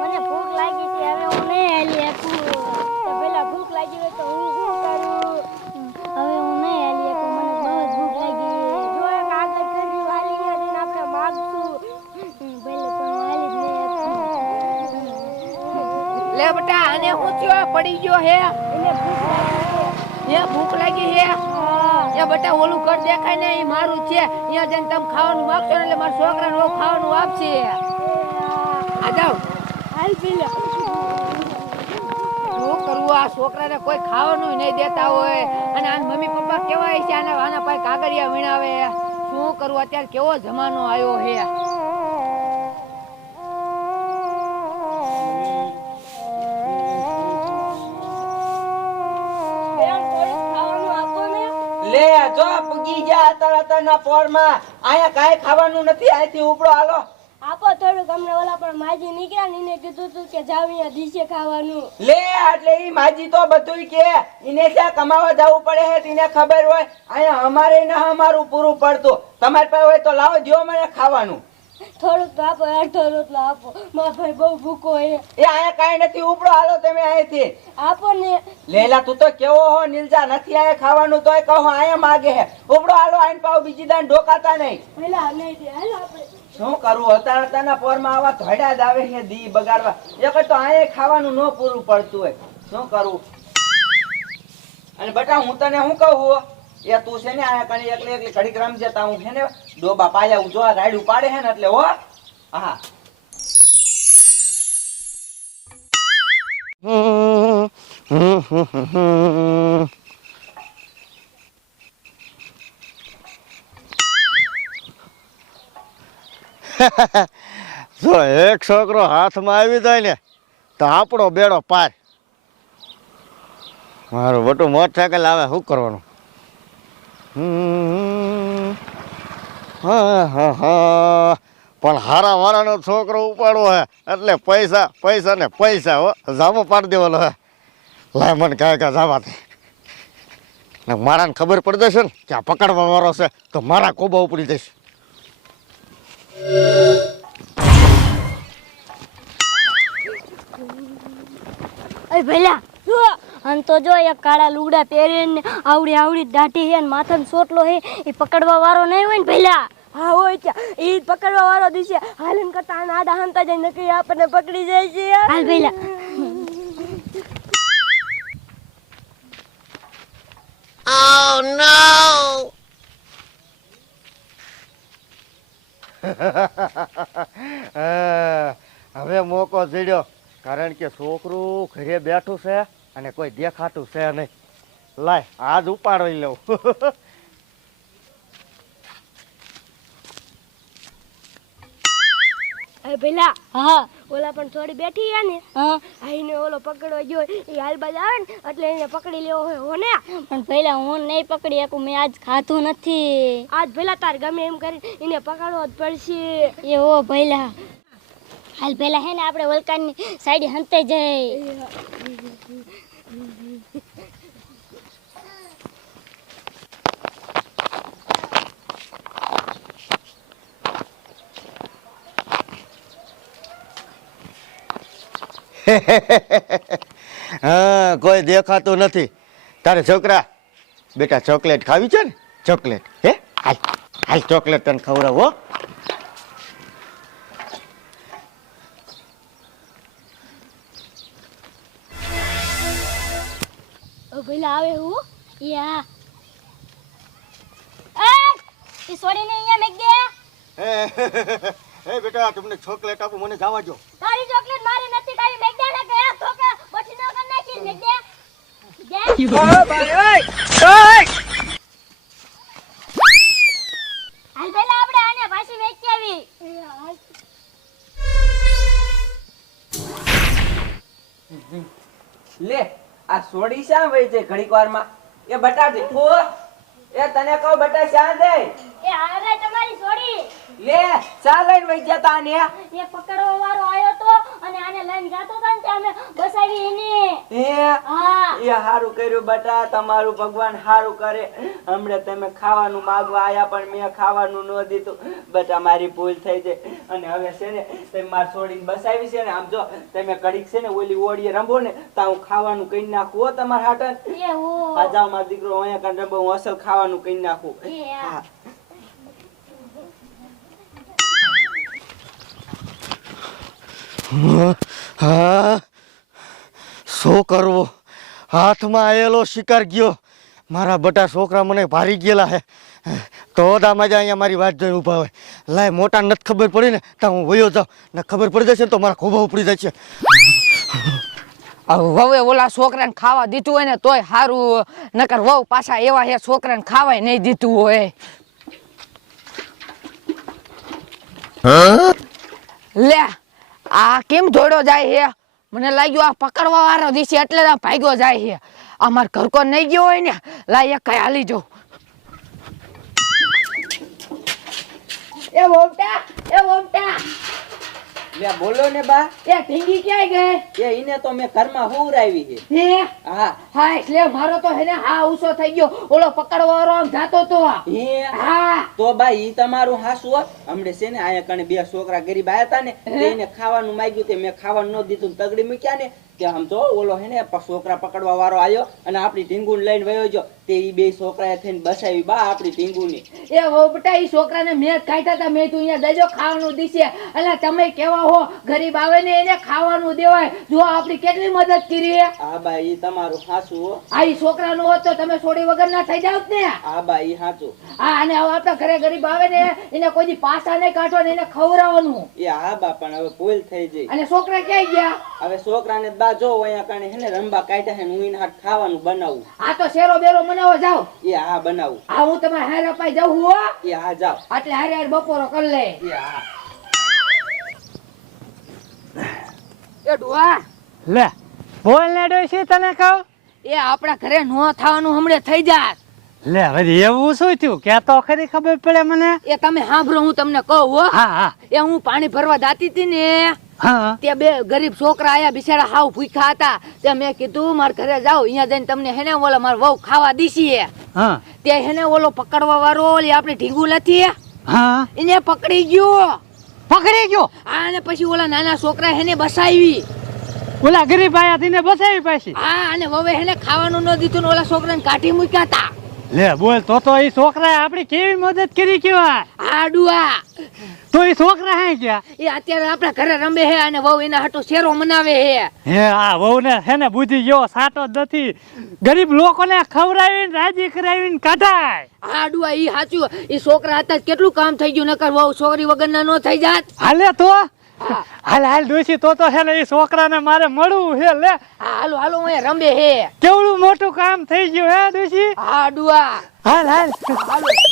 મને ભૂખ લાગી છે હવે હું નહીં હાલી શકું. તો પેલા ભૂખ લાગી હોય તો હું શું કરું? હવે હું નહીં હાલી શકું મને બહુ જ ભૂખ લાગી જો એક આગળ કરવી હાલી ગયા આપણે માગશું. ભલે પણ હાલી જ નહીં લે બેટા આને હું થયો પડી ગયો હે? એને ભૂખ લાગી છે. એ ભૂખ લાગી હે? હા. એ બેટા ઓલું ઘર દેખાય ને એ મારું છે. અહીંયા જઈને તમે ખાવાનું માગશો ને એટલે મારા છોકરાને ઓ ખાવાનું આપશે. આ જાઓ. શું કરવું આ છોકરાને કોઈ ખાવાનું નહીં દેતા હોય. અને આ મમ્મી પપ્પા કેવાય છે, આના આના પાસે કાગળિયા વીણાવે. શું કરવું અત્યારે કેવો જમાનો આવ્યો હે જો પૂગી તરત ના પોરમાં આયા કાંઈ ખાવાનું નથી અહીંથી ઉપડો હાલો. આપો થોડુંક અમને ઓલા પણ માજી નીકળ્યા ને એને કીધું તું કે જાવ અહીંયા દીશે ખાવાનું. લે એટલે ઈ માજી તો બધુંય કે. ઈને ક્યાં કમાવા જવું પડે હે તેને ખબર હોય. અહીંયા અમારે ના અમારું પૂરું પડતું. તમારી પાસે હોય તો લાવો જો મને ખાવાનું. થોડુંક તો આપો અડધો તો આપો મારો ભાઈ બહુ ભૂખો છે. એ આયા કાંઈ નથી ઉપડો હાલો તમે અહીંથી. આપો ને લેલા તું તો કેવો હો નીલજા નથી આયા ખાવાનું તોય કહો આયા માગે હે. ઉપડો હાલો આઈન પાવ બીજી દાન ઢોકાતા નહીં. પેલા નહીં દે હાલો આપણે. શું કરવું અત્યારે અત્યારના પોરમાં આવા ધડા જ આવે છે દી બગાડવા. એક તો આયે ખાવાનું ન પૂરું પડતું હોય. શું કરવું અને બટા હું તને શું કહું એ તું છે ને આયા કણી એકલી એકલી ઘડીક રમ જતા હું છે ને? ડોબા બાપા જો આ રાઈડ ઉપાડે હે ને એટલે હો. હા જો એક છોકરો હાથમાં આવી જાય ને, તો આપણો બેડો પાર. મારું મોટું મોટરસાયકલ આવે શું કરવાનું? હમ. હા હા હા. પણ હારા વાળાનો છોકરો ઉપાડવો હે. એટલે પૈસા પૈસા ને પૈસા, હો. જામો પાડી દેવાનો હે. લાય મને કાંઈ જવા ને મારાને ખબર પડી જશે ને કે આ પકડવા વાળો છે, તો મારા કોબા ઉપડી જશે. અરે ભઈલા જો તો જો એક કાળા લુગડા પહેરીને આવડી આવડી દાઢી હે ને માથાનો સોટલો હે એ પકડવા વાળો નહીં હોય ને પેલા હા હોય ત્યાં એ પકડવા વાળો દિશે હાલન કરતા આડા હંતા જાય નકરી આપણને પકડી જાય છે હાલ ભઈલા. હા, હવે મોકો જડ્યો કારણ કે છોકરું ઘરે બેઠું છે અને કોઈ દેખાતું છે નહીં. લાય આજ ઉપાડી લઉં. હા. ઓલા પણ થોડી બેઠી હે ને. હા. આઈને ઓલો પકડવા ગયો એ હાલબાજ આવે ને એટલે એને પકડી લેવો હોય હો ને. પણ પેલા હું નહીં પકડી શકું મેં આજ ખાધું નથી. આજ પેલા તાર ગમે એમ કરી એને પકડવો જ પડશે. એ હો પહેલા હાલ પહેલા હે ને આપણે વલકાની સાઈડ હંતે જઈ. હા, કોઈ દેખાતું નથી. તારે છોકરા, બેટા ચોકલેટ ખાવી છે ને? ચોકલેટ. હે? હાલ હાલ ચોકલેટ તને ખવડાવો ઓ પહેલા આવે હું. યા. એ ઈ છોડીને અહીંયા મેક દે. હે બેટા તમને ચોકલેટ આપું મને જવા દો તારી ચોકલેટ મારી નથી તારી મેક દે ને કે છોકરા પછી ન કર નાખી મેક દે. દે. હાલ પેલા આપણે આને પાછી વેચી આવી. લે આ સોડી શા વઈ છે ઘડીક વારમાં? એ બટા ઢીઠું એ તને કહો બટા શા દે એ આરે તમારી સોડી. લે શા લઈને વઈ જતા ને એ પકડવા વાળો આવ્યો તો. અને આને લઈને જાતો હતા ને અમે બસાવી એને. એ? હા. એ હારું કર્યું બટા તમારું ભગવાન હારું કરે. હમણે તમે ખાવાનું માગવા આયા પણ મેં ખાવાનું ન દીધું. બટા મારી ભૂલ થઈ છે અને હવે છે ને તમે માર છોડીને બસાવી છે ને આમ જો તમે કડીક છે ને ઓલી ઓડીએ રંભો ને તો હું ખાવાનું કઈ નાખું હો તમારા હાટન એ હો આ જાઓ મારો દીકરો અહીંયા કાંઈ રંબો હું અસલ ખાવાનું કઈ નાખું. હા. હા? શું કરવું? હાથમાં આવેલો શિકાર ગયો. મારા બટા છોકરા મને ભારી ગયેલા હે. તો દા મજા અહીંયા મારી વાત જોઈ ઊભા હોય. લાય મોટા નથી ખબર પડી ને તો હું વયો જાઉં. ને ખબર પડી જશે ને તો મારા ખોબા ઉપડી જાય છે. વવે ઓલા છોકરાને ખાવા દીધું હોય ને તોય સારું નકર વહુ પાછા એવા હે છોકરાને ખાવાય નહીં દીધું હોય. લે આ કેમ દોડ્યો જાય હે? મને લાગ્યું આ પકડવા વાળો દિશે એટલે જ ભાગ્યો જાય હે. અમાર માર ઘર કોણ નહીં ગયો હોય ને? લાય કઈ હાલી જો એ બોમટા, એ વોમટા લે બોલો ને બા. એ ટીંગી ક્યાં ગઈ? એ ઈને તો મે ઘરમાં હુવરાવી છે. હે? હા. હા એટલે મારો તો હેને હા ઉસો થઈ ગયો. ઓલો પકડવા વાળો આમ જાતો તો હે? હા. તો ભાઈ ઈ તમારું હાસુ હોત હમણે છે ને આયા કણે બે છોકરા ગરીબ આયા તા ને એને ખાવાનું માંગ્યું તે મેં ખાવાનું ન દીધું તગડી મૂક્યા ને. તે આમ જો ઓલો હે ને છોકરા પકડવા વાળો આવ્યો અને આપણી ઢીંગુન લઈને વયો ગયો. તે ઈ બે છોકરાએ થઈને બસાવી બા આપણી ઢીંગુની. એ હો બેટા ઈ છોકરાને મેં કાઢ્યા તા મેં તું અહીંયા દેજો ખાવાનું દીશે. એટલે તમે કેવા હો? ગરીબ આવે ને એને ખાવાનું દેવાય. જો આપણી કેટલી મદદ કરી હા? બા ઈ તમારું સાચું હો. આ ઈ છોકરાનો હોત તો તમે છોડી વગર ના થઈ જાવ ને? હા બા ઈ સાચું હા અને હવે આપણા ઘરે ગરીબ આવે ને એને કોઈ પાસા નહીં કાઢવા ને એને ખવડાવવાનું. એ હા બા પણ હવે ભૂલ થઈ જઈ અને છોકરા ક્યાં ગયા? હવે છોકરાને બા જો અહીંયા કાણે હે ને રંબા કાઢ્યા હે ને હું હાથ ખાવાનું બનાવું. આ તો શેરો બેરો બનાવો જાઓ. એ હા બનાવું. આ હું તમારે હારે અપાઈ જાઉં હો. એ હા જાઓ. એટલે હારે હારે બપોરો કરી લે. એ હા. એ ડુઆ. લે બોલ ને ડોશી તને કહું? એ આપણા ઘરે નો થવાનું હમણે થઈ જાત. લે હવે એવું શું થયું? કે તો ખરી ખબર પડે મને? એ તમે સાંભળો હું તમને કહું હો. હા હા. એ હું પાણી ભરવા જાતી હતી ને. હા. તે બે ગરીબ છોકરા આયા બિચારા હાવ ભૂખ્યા હતા. તે મેં કીધું મારા ઘરે જાઓ અહીંયા જઈને તમને હેને ઓલો માર વહુ ખાવા દીસી હા. તે હેને ઓલો પકડવા વાળો ઓલી આપણે ઢીંગું નથી? એને પકડી ગયો. પકડી ગયો? અને પછી ઓલા નાના છોકરા હેને બસાવી. ઓલા ગરીબ આયા થઈને બસાવી પાછી? હા અને હવે હેને ખાવાનું ન દીધું ઓલા ઓલા છોકરાને કાઢી મૂક્યા હતા. લે બોલ તો તો એ છોકરાએ આપણી કેવી મદદ કરી કેવા આડુઆ. તો એ છોકરા હે ગયા એ અત્યારે આપણા ઘરે રમે હે અને વહુ એના હાટો શેરો મનાવે હે. હે આ વહુ ને હે ને બુદ્ધિ જેવો સાટો જ નથી ગરીબ લોકોને ખવડાવીને રાજી કરાવીને કાઢાય. આડુઆ એ ઈ એ ઈ છોકરા હતા કેટલું કામ થઈ ગયું નકર વહુ છોકરી વગરના નો થઈ જાત. હાલે તો. હાલ હાલ ડોશી તો તો છે ને એ છોકરાને મારે મળવું છે લે. હાલો હાલો હું રંબે હે કેવડું મોટું કામ થઈ ગયું હે ડોશી હા ડુઆ. હાલ હાલ. હાલો.